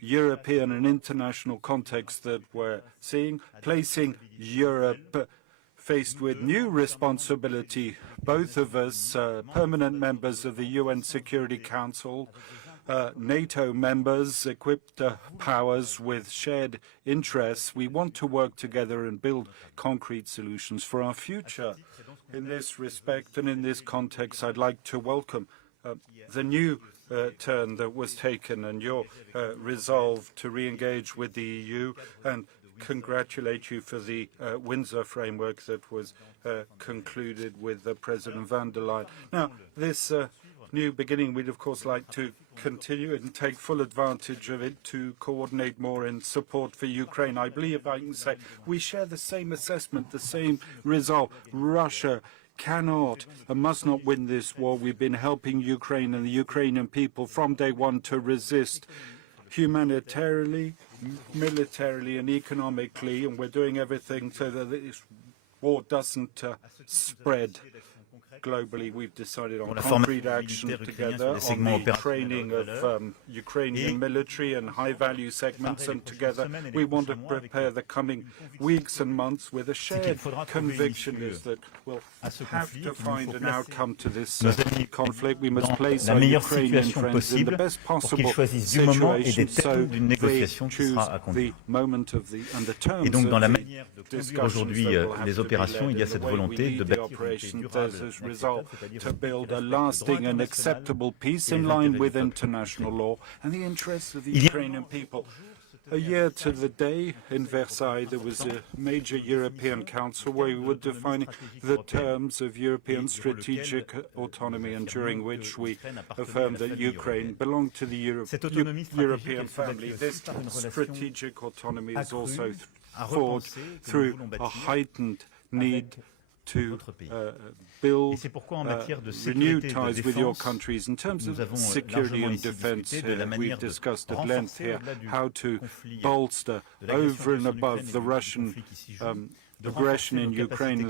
European and international context that we're seeing, placing Europe faced with new responsibility, both of us permanent members of the UN Security Council, NATO members, equipped powers with shared interests. We want to work together and build concrete solutions for our future. In this respect and in this context, I'd like to welcome the new turn that was taken and your resolve to re-engage with the EU, and congratulate you for the Windsor framework that was concluded with President van der Leyen. Now, this new beginning, we'd of course like to continue and take full advantage of it to coordinate more in support for Ukraine. I believe I can say we share the same assessment, the same resolve. Russia cannot and must not win this war. We've been helping Ukraine and the Ukrainian people from day one to resist humanitarily, militarily and economically, and we're doing everything so that this war doesn't spread globally. We've decided on concrete action together on the training of Ukrainian military and high-value segments, and together we want to prepare the coming weeks and months with a shared conviction is that we'll have to find an outcome to this conflict. We must place our Ukrainian friends in the best possible situation so they choose the moment of the and the terms of the discussions that will have to be led in the way we lead the operation. Result to build a lasting and acceptable peace in line with international law and the interests of the Ukrainian people. A year to the day in Versailles, there was a major European Council where we were defining the terms of European strategic autonomy, and during which we affirmed that Ukraine belonged to the European family. This strategic autonomy is also forged through a heightened need to build renewed ties with your countries. In terms of security and defense, we've discussed at length here how to bolster over and above the Russian aggression in Ukraine,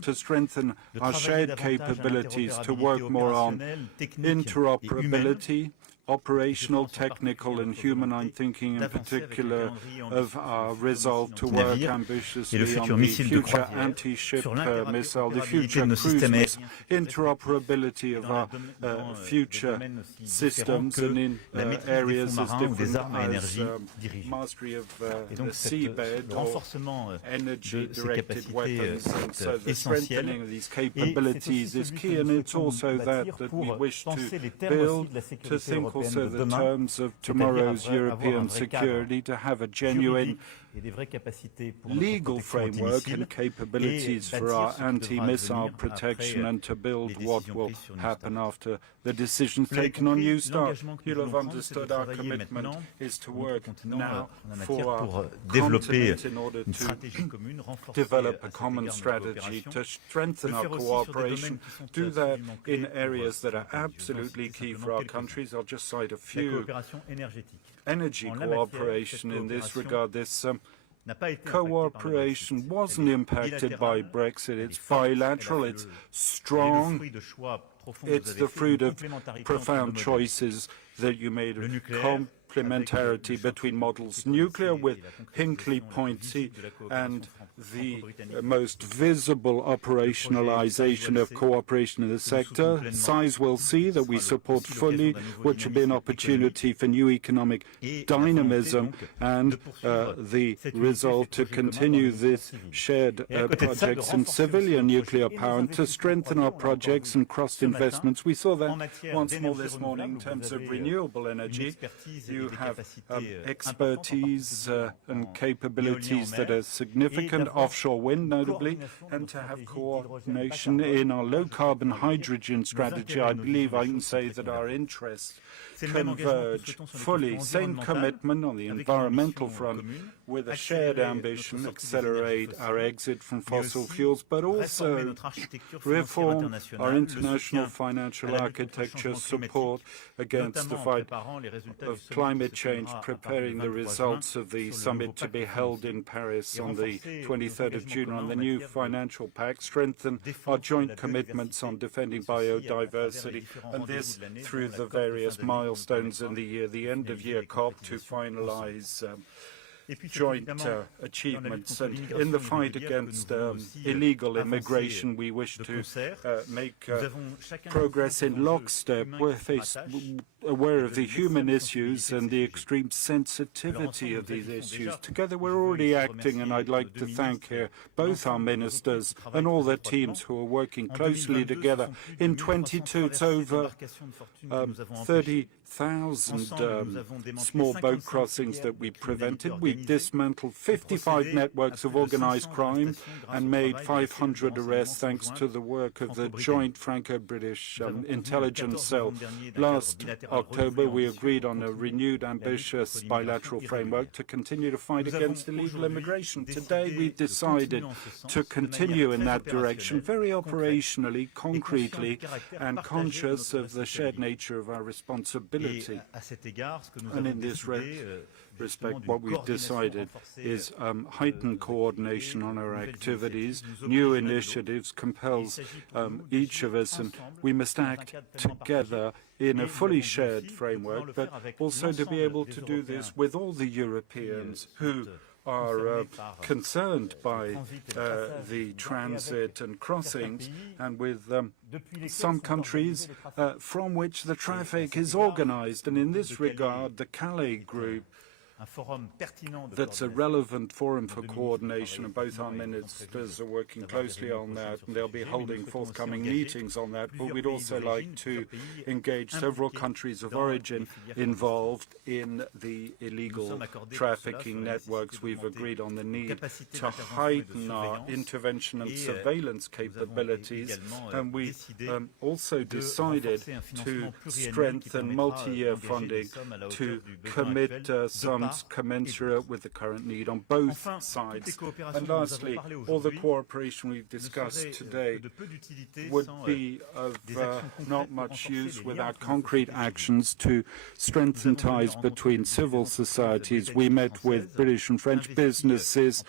to strengthen our shared capabilities, to work more on interoperability, operational, technical and human. I'm thinking in particular of our resolve to work ambitiously on the future anti-ship missile, the future cruise missile, interoperability of our future systems, and in areas as different as mastery of the seabed or energy-directed weapons. And so the strengthening of these capabilities is key, and it's also that we wish to build, to think also the terms of tomorrow's European security, to have a genuine legal framework and capabilities for our anti-missile protection, and to build what will happen after the decisions taken on New Start. You'll have understood our commitment is to work now for our continent in order to develop a common strategy, to strengthen our cooperation, do that in areas that are absolutely key for our countries. I'll just cite a few. Energy cooperation in this regard. This cooperation wasn't impacted by Brexit. It's bilateral, it's strong, it's the fruit of profound choices that you made of complementarity between models. Nuclear with Hinkley Point C and the most visible operationalization of cooperation in the sector. Sizewell C that we support fully, which will be an opportunity for new economic dynamism, and the resolve to continue this shared projects in civilian nuclear power and to strengthen our projects and cross-investments. We saw that once more this morning in terms of renewable energy. You have expertise and capabilities that are significant, offshore wind notably, and to have coordination in our low-carbon hydrogen strategy. I believe I can say that our interests converge fully. Same commitment on the environmental front with a shared ambition, accelerate our exit from fossil fuels, but also reform our international financial architecture, support against the fight of climate change, preparing the results of the summit to be held in Paris on the 23rd of June on the new financial pact, strengthen our joint commitments on defending biodiversity, and this through the various milestones in the year, the end-of-year COP to finalize joint achievements. And in the fight against illegal immigration, we wish to make progress in lockstep. We're aware of the human issues and the extreme sensitivity of these issues. Together, we're already acting, and I'd like to thank here both our ministers and all their teams who are working closely together. In 22, it's over 30,000 small boat crossings that we prevented. We dismantled 55 networks of organized crime and made 500 arrests thanks to the work of the joint Franco-British intelligence cell. Last October, we agreed on a renewed, ambitious bilateral framework to continue to fight against illegal immigration. Today, we've decided to continue in that direction, very operationally, concretely, and conscious of the shared nature of our responsibility. And in this respect, what we've decided is heightened coordination on our activities. New initiatives compels each of us, and we must act together in a fully shared framework, but also to be able to do this with all the Europeans who are concerned by the transit and crossings, and with some countries from which the traffic is organized. And in this regard, the Calais group, that's a relevant forum for coordination, and both our ministers are working closely on that, and they'll be holding forthcoming meetings on that. But we'd also like to engage several countries of origin involved in the illegal trafficking networks. We've agreed on the need to heighten our intervention and surveillance capabilities, and we also decided to strengthen multi-year funding to commit sums commensurate with the current need on both sides. And lastly, all the cooperation we've discussed today would be of not much use without concrete actions to strengthen ties between civil societies. We met with British and French businesses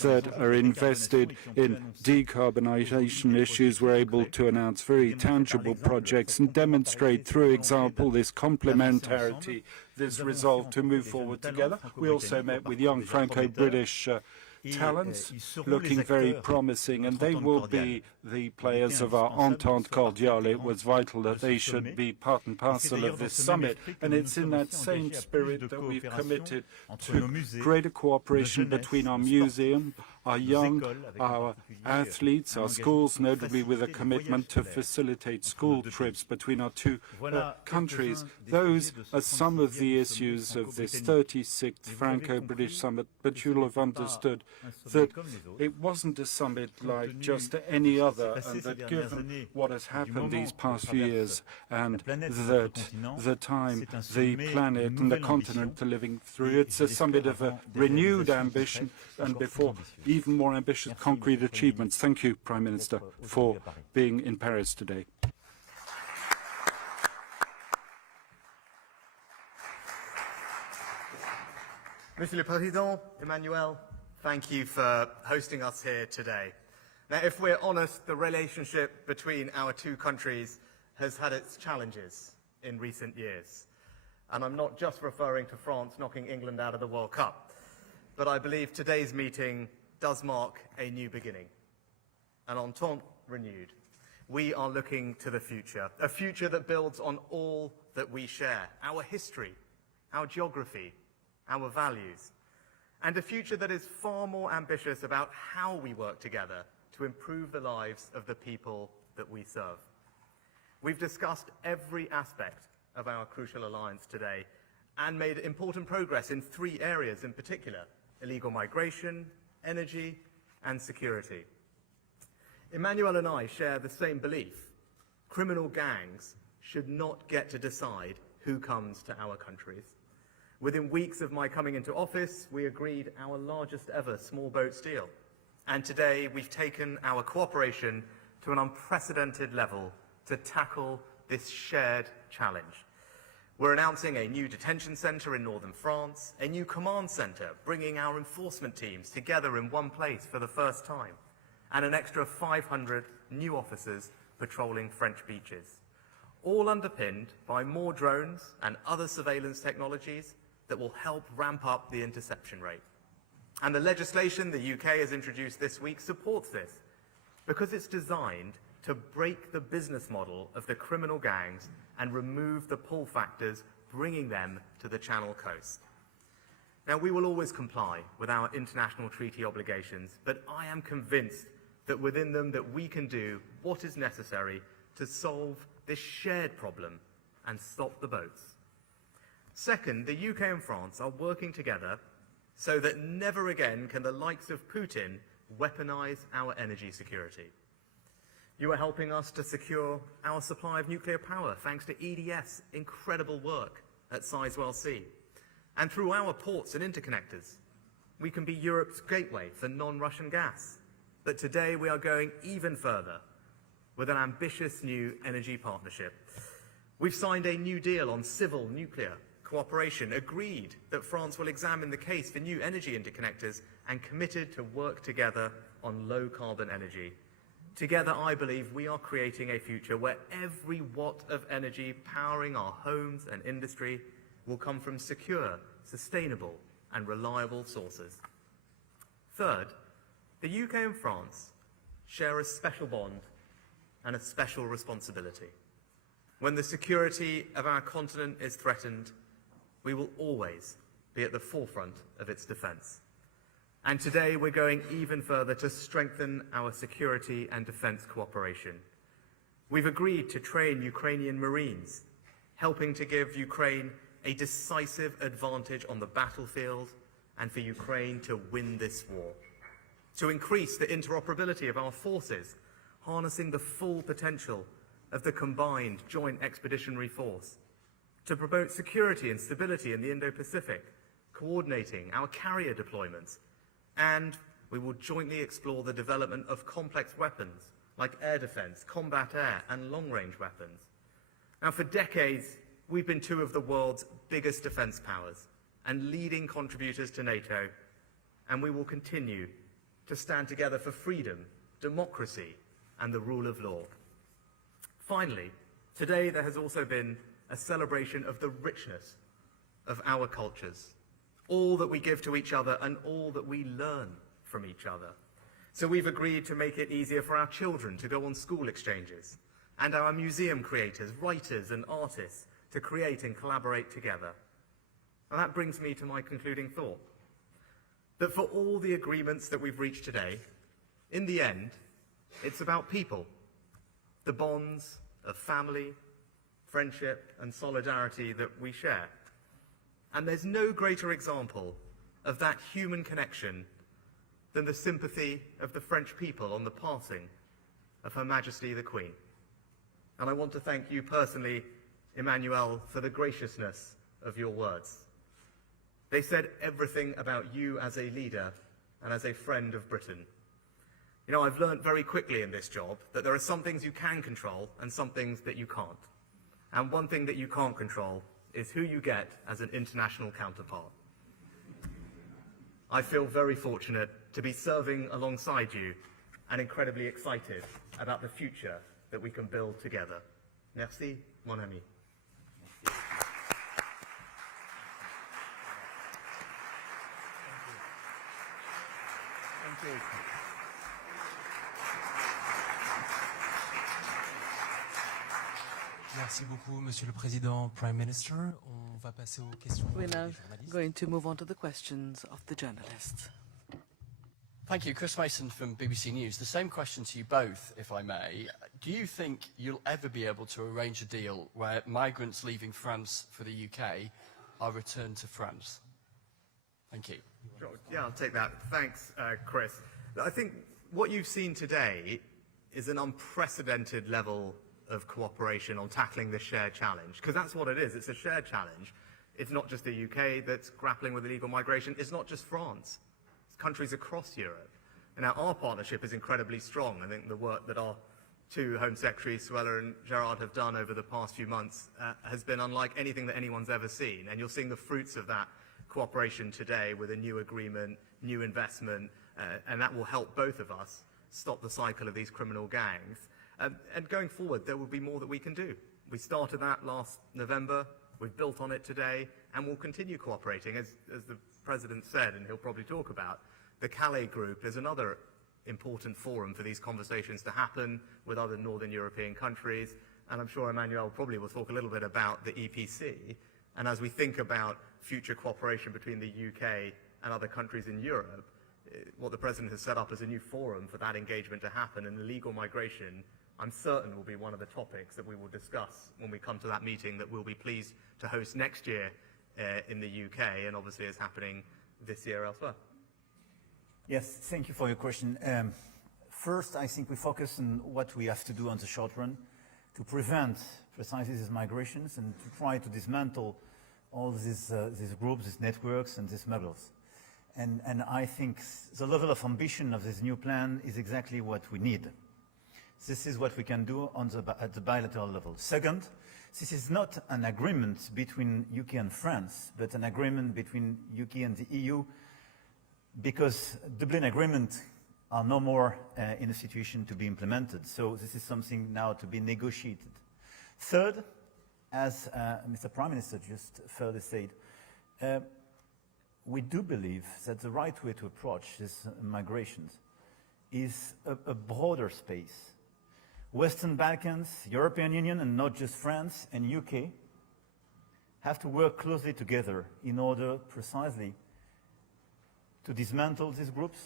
that are invested in decarbonization issues. We're able to announce very tangible projects and demonstrate through example this complementarity, this resolve to move forward together. We also met with young Franco-British talents looking very promising, and they will be the players of our Entente Cordiale. It was vital that they should be part and parcel of this summit, and it's in that same spirit that we've committed to greater cooperation between our museum, our young, our athletes, our schools, notably with a commitment to facilitate school trips between our two countries. Those are some of the issues of this 36th Franco-British summit, but you'll have understood that it wasn't a summit like just any other, and that given what has happened these past few years, and that the time, the planet and the continent are living through, it's a summit of a renewed ambition, and before even more ambitious concrete achievements. Thank you, Prime Minister, for being in Paris today. Monsieur le Président, Emmanuel, thank you for hosting us here today. Now, if we're honest, the relationship between our two countries has had its challenges in recent years. And I'm not just referring to France knocking England out of the World Cup, but I believe today's meeting does mark a new beginning, an entente renewed. We are looking to the future, a future that builds on all that we share, our history, our geography, our values, and a future that is far more ambitious about how we work together to improve the lives of the people that we serve. We've discussed every aspect of our crucial alliance today and made important progress in 3 areas in particular: illegal migration, energy, and security. Emmanuel and I share the same belief. Criminal gangs should not get to decide who comes to our countries. Within weeks of my coming into office, we agreed our largest ever small boats deal. And today, we've taken our cooperation to an unprecedented level to tackle this shared challenge. We're announcing a new detention centre in northern France, a new command centre bringing our enforcement teams together in one place for the first time, and an extra 500 new officers patrolling French beaches, all underpinned by more drones and other surveillance technologies that will help ramp up the interception rate. And the legislation the UK has introduced this week supports this, because it's designed to break the business model of the criminal gangs and remove the pull factors bringing them to the Channel coast. Now, we will always comply with our international treaty obligations, but I am convinced that within them that we can do what is necessary to solve this shared problem and stop the boats. Second, the UK and France are working together so that never again can the likes of Putin weaponize our energy security. You are helping us to secure our supply of nuclear power thanks to EDF's incredible work at Sizewell C. And through our ports and interconnectors, we can be Europe's gateway for non-Russian gas. But today we are going even further with an ambitious new energy partnership. We've signed a new deal on civil nuclear cooperation, agreed that France will examine the case for new energy interconnectors, and committed to work together on low-carbon energy. Together, I believe we are creating a future where every watt of energy powering our homes and industry will come from secure, sustainable, and reliable sources. Third, the UK and France share a special bond and a special responsibility. When the security of our continent is threatened, we will always be at the forefront of its defence. And today we're going even further to strengthen our security and defence cooperation. We've agreed to train Ukrainian Marines, helping to give Ukraine a decisive advantage on the battlefield and for Ukraine to win this war. To increase the interoperability of our forces, harnessing the full potential of the combined Joint Expeditionary Force. To promote security and stability in the Indo-Pacific, coordinating our carrier deployments. And we will jointly explore the development of complex weapons like air defence, combat air, and long-range weapons. Now, for decades, we've been two of the world's biggest defence powers and leading contributors to NATO, and we will continue to stand together for freedom, democracy, and the rule of law. Finally, today there has also been a celebration of the richness of our cultures, all that we give to each other and all that we learn from each other. So we've agreed to make it easier for our children to go on school exchanges, and our museum creators, writers and artists to create and collaborate together. And that brings me to my concluding thought, that for all the agreements that we've reached today, in the end, it's about people, the bonds of family, friendship and solidarity that we share. And there's no greater example of that human connection than the sympathy of the French people on the passing of Her Majesty the Queen. And I want to thank you personally, Emmanuel, for the graciousness of your words. They said everything about you as a leader and as a friend of Britain. You know, I've learned very quickly in this job that there are some things you can control and some things that you can't. And one thing that you can't control is who you get as an international counterpart. I feel very fortunate to be serving alongside you and incredibly excited about the future that we can build together. Merci, mon ami. Thank you. Merci beaucoup, Monsieur le Président, Prime Minister. On va passer aux questions We're now des journalistes. going to move on to the questions of the journalists. Thank you. Chris Mason from BBC News. The same question to you both, if I may. Do you think you'll ever be able to arrange a deal where migrants leaving France for the UK are returned to France? Thank you. Sure. Yeah, I'll take that. Thanks, Chris. I think what you've seen today is an unprecedented level of cooperation on tackling this shared challenge, because that's what it is. It's a shared challenge. It's not just the UK that's grappling with illegal migration. It's not just France. It's countries across Europe. And now our partnership is incredibly strong. I think the work that our two Home Secretaries, Suella and Gerard, have done over the past few months has been unlike anything that anyone's ever seen. And you're seeing the fruits of that cooperation today with a new agreement, new investment, and that will help both of us stop the cycle of these criminal gangs. And going forward, there will be more that we can do. We started that last November, we've built on it today, and we'll continue cooperating. As the President said, and he'll probably talk about, the Calais Group is another important forum for these conversations to happen with other Northern European countries, and I'm sure Emmanuel probably will talk a little bit about the EPC. And as we think about future cooperation between the UK and other countries in Europe, what the President has set up as a new forum for that engagement to happen, and illegal migration, I'm certain, will be one of the topics that we will discuss when we come to that meeting that we'll be pleased to host next year in the UK, and obviously is happening this year elsewhere. Yes, thank you for your question. First, I think we focus on what we have to do on the short run to prevent precisely these migrations and to try to dismantle all these groups, these networks, and these models. And I think the level of ambition of this new plan is exactly what we need. This is what we can do at the bilateral level. Second, this is not an agreement between UK and France, but an agreement between UK and the EU, because Dublin Agreement are no more in a situation to be implemented. So this is something now to be negotiated. Third, as Mr. Prime Minister just further said, we do believe that the right way to approach these migrations is a broader space. Western Balkans, European Union, and not just France and UK, have to work closely together in order precisely to dismantle these groups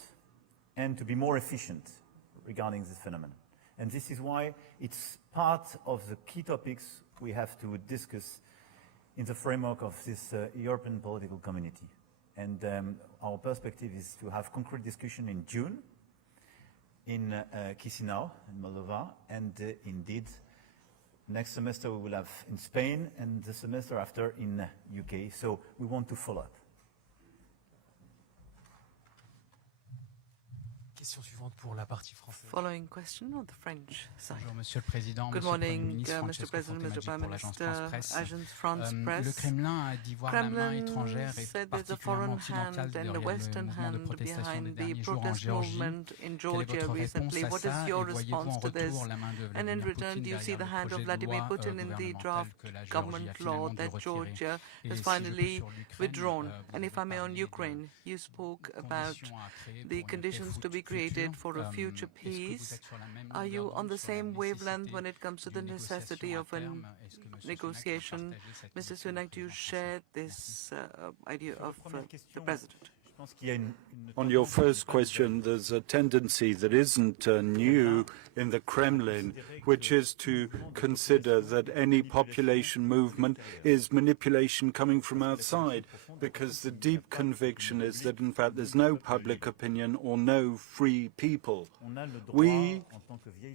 and to be more efficient regarding this phenomenon. And this is why it's part of the key topics we have to discuss in the framework of this European political community. And our perspective is to have concrete discussion in June in Chisinau, in Moldova, and indeed, next semester we will have in Spain, and the semester after in UK. So we want to follow up. Question suivante pour la partie française. Following question on the French side. Bonjour, Monsieur le Président. Good Monsieur le Premier morning, ministre, Mr. President, Mr. Prime pour l'agence Minister, France Presse. Agence France Le Presse. Kremlin a dit voir la main Kremlin étrangère et said there's a particulièrement foreign occidentale hand and a derrière Western le mouvement de hand protestation des behind the derniers jours en protest Géorgie. movement in Quelle est Georgia votre recently. réponse à What is ça? your Et voyez-vous en response to this? retour la main de And in Vladimir return, Poutine do you see the derrière le hand of projet de Vladimir loi Putin in the gouvernemental draft que la Géorgie government a law finalement dû that retirer? Georgia Et has si je peux finally sur l'Ukraine, withdrawn? vous And if I may, on parliez Ukraine, you spoke about conditions à créer the pour une paix conditions to be created for a future Est-ce que vous peace. êtes sur la même Are you longueur on the d'onde sur la same wavelength nécessité when it comes to the d'une necessity négociation of à a terme? Est-ce que Monsieur negotiation? Sunak partage cette Mr. position Sunak, du do you président share français? this idea of the President? On your first question, there's a tendency that isn't new in the Kremlin, which is to consider that any population movement is manipulation coming from outside, because the deep conviction is that, in fact, there's no public opinion or no free people. We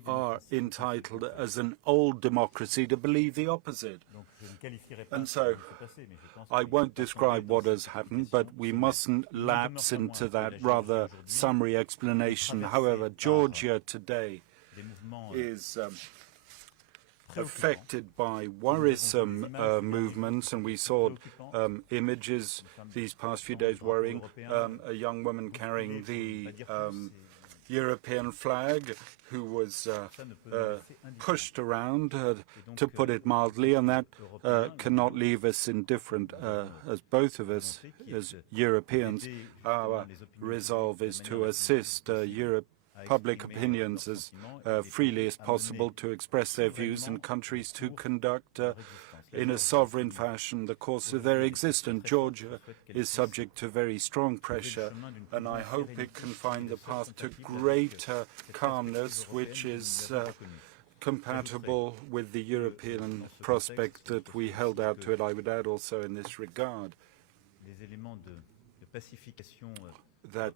are entitled, as an old democracy, to believe the opposite. And so I won't describe what has happened, but we mustn't lapse into that rather summary explanation. However, Georgia today is affected by worrisome movements, and we saw images these past few days worrying. A young woman carrying the European flag who was pushed around, to put it mildly, and that cannot leave us indifferent, as both of us, as Europeans. Our resolve is to assist public opinions as freely as possible to express their views, and countries to conduct in a sovereign fashion the course of their existence. Georgia is subject to very strong pressure, and I hope it can find the path to greater calmness, which is compatible with the European prospect that we held out to it. I would add also in this regard that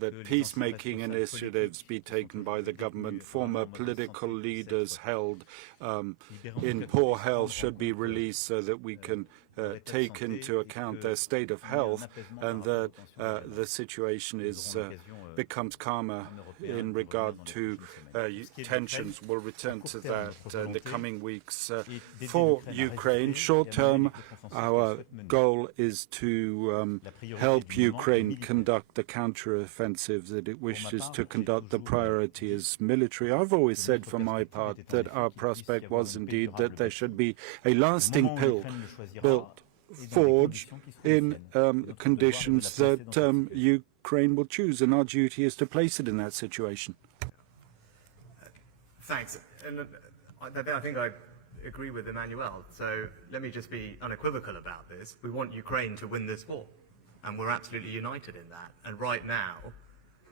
that peacemaking initiatives be taken by the government. Former political leaders held in poor health should be released so that we can take into account their state of health, and that the situation becomes calmer in regard to tensions. We'll return to that in the coming weeks. For Ukraine, short-term, our goal is to help Ukraine conduct the counter-offensive that it wishes to conduct. The priority is military. I've always said for my part that our prospect was indeed that there should be a lasting forged in conditions that Ukraine will choose, and our duty is to place it in that situation. Thanks. And I think I agree with Emmanuel. So let me just be unequivocal about this. We want Ukraine to win this war, and we're absolutely united in that. And right now,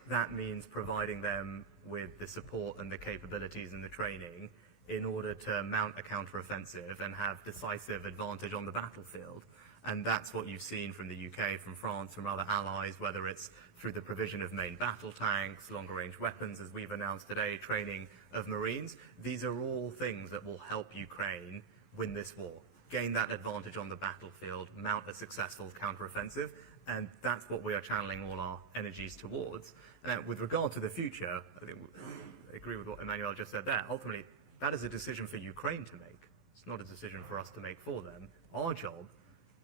that means providing them with the support and the capabilities and the training in order to mount a counteroffensive and have decisive advantage on the battlefield. And that's what you've seen from the UK, from France, from other allies, whether it's through the provision of main battle tanks, longer-range weapons, as we've announced today, training of Marines. These are all things that will help Ukraine win this war, gain that advantage on the battlefield, mount a successful counteroffensive, and that's what we are channeling all our energies towards. And with regard to the future, I agree with what Emmanuel just said there. Ultimately, that is a decision for Ukraine to make. It's not a decision for us to make for them. Our job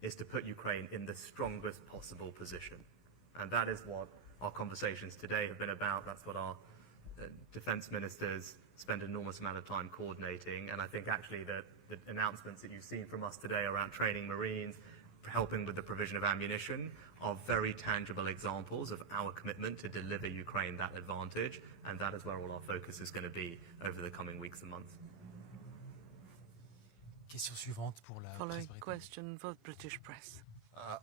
is to put Ukraine in the strongest possible position. And that is what our conversations today have been about. That's what our defense ministers spend an enormous amount of time coordinating. And I think actually the announcements that you've seen from us today around training Marines, helping with the provision of ammunition, are very tangible examples of our commitment to deliver Ukraine that advantage. And that is where all our focus is going to be over the coming weeks and months. Question suivante pour la Following presse britannique. question for the British press.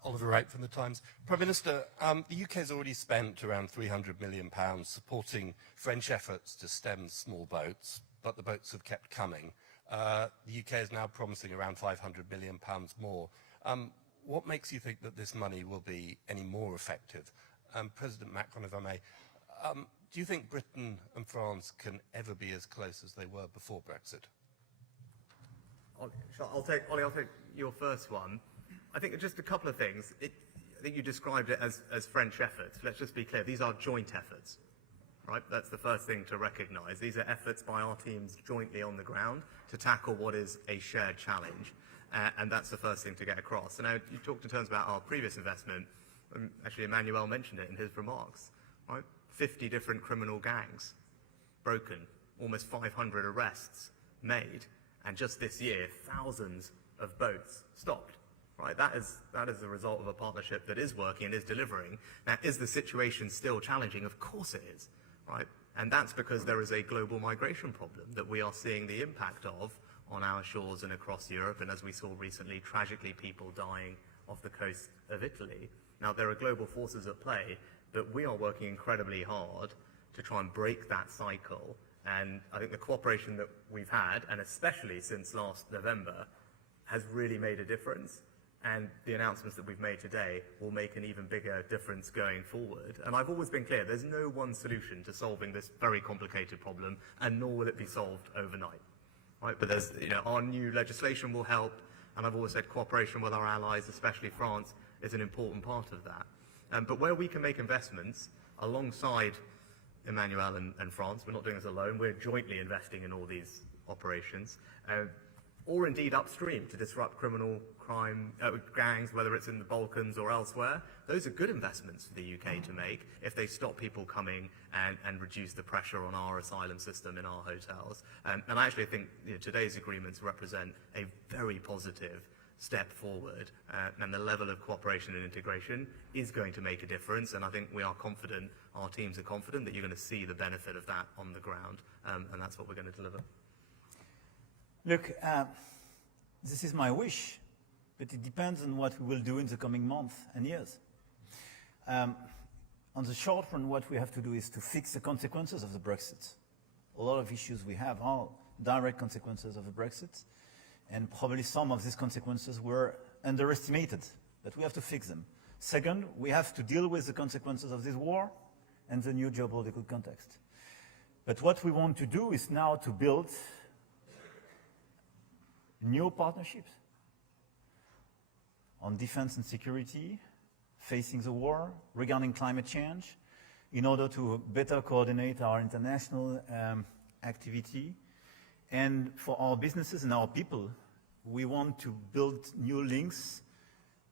Oliver Wright from the Times. Prime Minister, the UK has already spent around £300 million supporting French efforts to stem small boats, but the boats have kept coming. The UK is now promising around £500 million more. What makes you think that this money will be any more effective? President Macron, if I may, do you think Britain and France can ever be as close as they were before Brexit? I'll take your first one. I think just a couple of things. I think you described it as French efforts. Let's just be clear. These are joint efforts, right? That's the first thing to recognize. These are efforts by our teams jointly on the ground to tackle what is a shared challenge. And that's the first thing to get across. So now you talked in terms about our previous investment. Actually, Emmanuel mentioned it in his remarks, right? 50 different criminal gangs broken, almost 500 arrests made. And just this year, thousands of boats stopped. Right, that is the result of a partnership that is working and is delivering. Now, is the situation still challenging? Of course it is, right? And that's because there is a global migration problem that we are seeing the impact of on our shores and across Europe, and as we saw recently, tragically, people dying off the coast of Italy. Now, there are global forces at play, but we are working incredibly hard to try and break that cycle. And I think the cooperation that we've had, and especially since last November, has really made a difference. And the announcements that we've made today will make an even bigger difference going forward. And I've always been clear, there's no one solution to solving this very complicated problem, and nor will it be solved overnight. Right? But there's, our new legislation will help, and I've always said cooperation with our allies, especially France, is an important part of that. But where we can make investments alongside Emmanuel and France, we're not doing this alone, we're jointly investing in all these operations, or indeed upstream to disrupt criminal crime gangs, whether it's in the Balkans or elsewhere. Those are good investments for the UK to make if they stop people coming and reduce the pressure on our asylum system in our hotels. And I actually think today's agreements represent a very positive step forward, and the level of cooperation and integration is going to make a difference, and I think we are confident, our teams are confident, that you're going to see the benefit of that on the ground, and that's what we're going to deliver. Look, this is my wish, but it depends on what we will do in the coming months and years. On the short run, what we have to do is to fix the consequences of the Brexit. A lot of issues we have are direct consequences of the Brexit, and probably some of these consequences were underestimated, but we have to fix them. Second, we have to deal with the consequences of this war and the new geopolitical context. But what we want to do is now to build new partnerships on defense and security, facing the war, regarding climate change, in order to better coordinate our international activity. And for our businesses and our people, we want to build new links,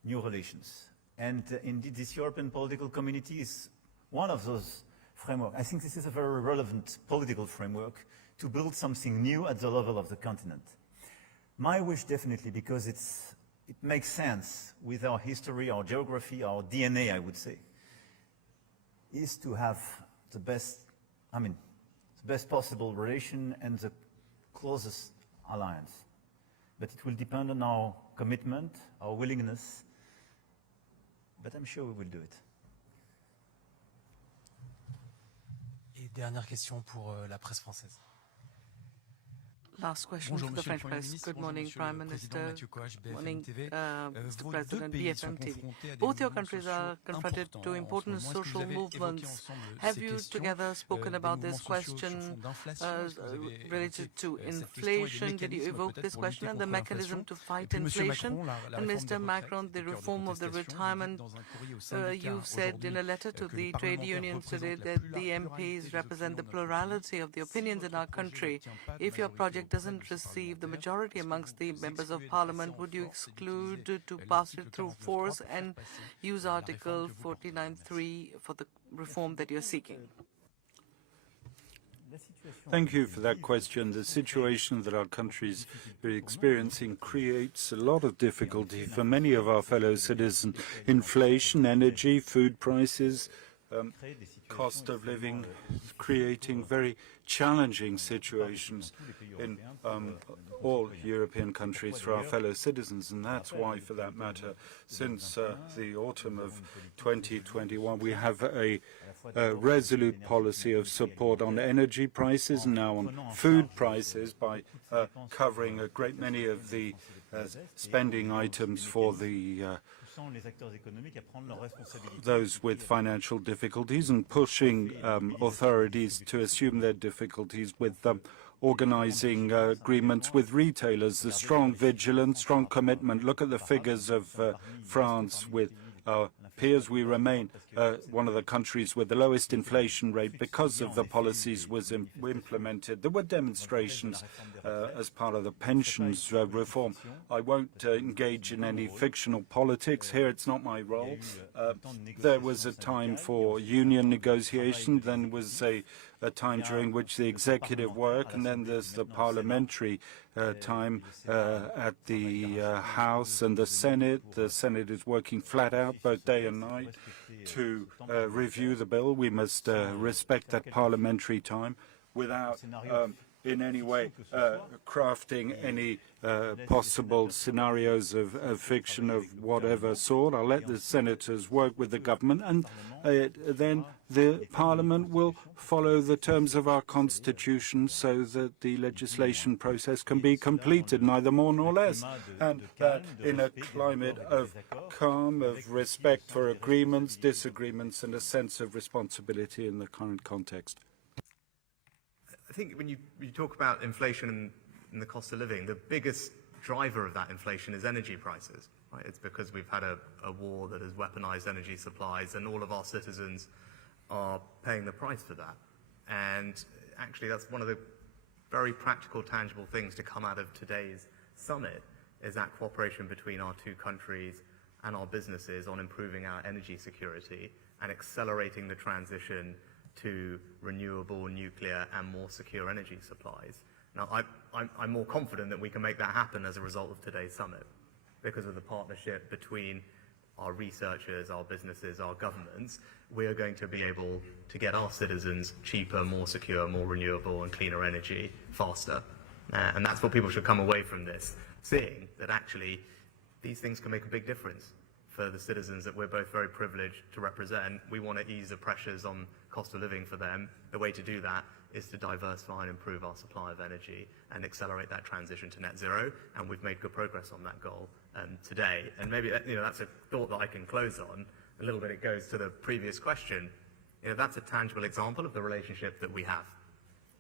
new relations. And indeed, this European political community is one of those frameworks. I think this is a very relevant political framework to build something new at the level of the continent. My wish, definitely, because it makes sense with our history, our geography, our DNA, I would say, is to have the best possible relation and the closest alliance. But it will depend on our commitment, our willingness, but I'm sure we will do it. Et dernière question pour la presse française. Last question Bonjour, to the Monsieur le French Premier press. ministre. Good morning, Bonjour, Prime Monsieur le Minister. Président, Mathieu Coach, BFM Morning, TV. Mr. Vos President, deux pays sont BFM TV. confrontés à des Both your mouvements countries sociaux are confronted importants to en ce important moment. Est-ce que vous social avez évoqué movements. ensemble Have ces you questions, together spoken des about this mouvements sociaux question sur fond d'inflation? Est-ce que vous avez related to évoqué cette question et des inflation? Did you mécanismes evoke peut-être this pour question lutter and the contre mechanism l'inflation? to Et fight puis, Monsieur inflation? Macron, la And réforme des Mr. retraites, Macron, the au cœur de reform of the contestation. Vous retirement, dites dans un courrier aux syndicats you've said in a aujourd'hui letter to que the les trade parlementaires unions today représentent la that plus the large MPs pluralité des represent the opinions de notre pays. plurality of the Si opinions in votre our projet country. n'obtient pas de If your majorité project auprès doesn't de ces receive the parlementaires, majority est-ce que amongst the vous members of excluez de parliament, passer en would you force et exclude d'utiliser to pass it l'article through 49.3 force pour faire and passer use la réforme Article que vous portez? 49.3 for the reform that you're seeking? Thank you for that question. The situation that our countries are experiencing creates a lot of difficulty for many of our fellow citizens. Inflation, energy, food prices, cost of living, creating very challenging situations in all European countries for our fellow citizens. And that's why, for that matter, since the autumn of 2021, we have a resolute policy of support on energy prices and now on food prices by covering a great many of the spending items for those with financial difficulties and pushing authorities to assume their difficulties with organizing agreements with retailers. The strong vigilance, strong commitment. Look at the figures of France with our peers. We remain one of the countries with the lowest inflation rate because of the policies was implemented. There were demonstrations as part of the pensions reform. I won't engage in any fictional politics here. It's not my role. There was a time for union negotiation. Then was a time during which the executive work, and then there's the parliamentary time at the House and the Senate. The Senate is working flat out both day and night to review the bill. We must respect that parliamentary time without in any way crafting any possible scenarios of fiction of whatever sort. I'll let the senators work with the government, and then the Parliament will follow the terms of our Constitution so that the legislation process can be completed, neither more nor less. And that in a climate of calm, of respect for agreements, disagreements, and a sense of responsibility in the current context. I think when you talk about inflation and the cost of living, the biggest driver of that inflation is energy prices. Right? It's because we've had a war that has weaponized energy supplies, and all of our citizens are paying the price for that. And actually, that's one of the very practical, tangible things to come out of today's summit, is that cooperation between our two countries and our businesses on improving our energy security and accelerating the transition to renewable, nuclear, and more secure energy supplies. Now, I'm more confident that we can make that happen as a result of today's summit, because of the partnership between our researchers, our businesses, our governments. We are going to be able to get our citizens cheaper, more secure, more renewable, and cleaner energy faster. And that's what people should come away from this, seeing that actually these things can make a big difference for the citizens that we're both very privileged to represent. We want to ease the pressures on cost of living for them. The way to do that is to diversify and improve our supply of energy and accelerate that transition to net zero. And we've made good progress on that goal today. And maybe that's a thought that I can close on. A little bit it goes to the previous question. That's a tangible example of the relationship that we have.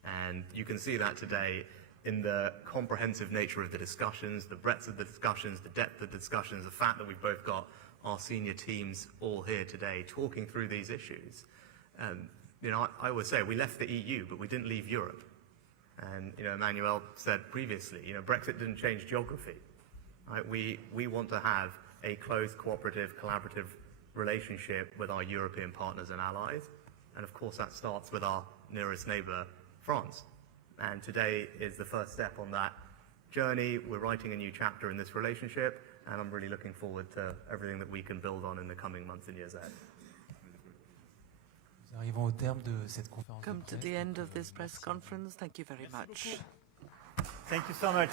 And you can see that today in the comprehensive nature of the discussions, the breadth of the discussions, the depth of the discussions, the fact that we've both got our senior teams all here today talking through these issues. I always say we left the EU, but we didn't leave Europe. And, Emmanuel said previously, Brexit didn't change geography. Right? We want to have a close, cooperative, collaborative relationship with our European partners and allies. And of course, that starts with our nearest neighbour, France. And today is the first step on that journey. We're writing a new chapter in this relationship, and I'm really looking forward to everything that we can build on in the coming months and years ahead. Nous arrivons au terme de cette conférence de Come to presse. the end of this press conference. Thank you very much. Thank you so much.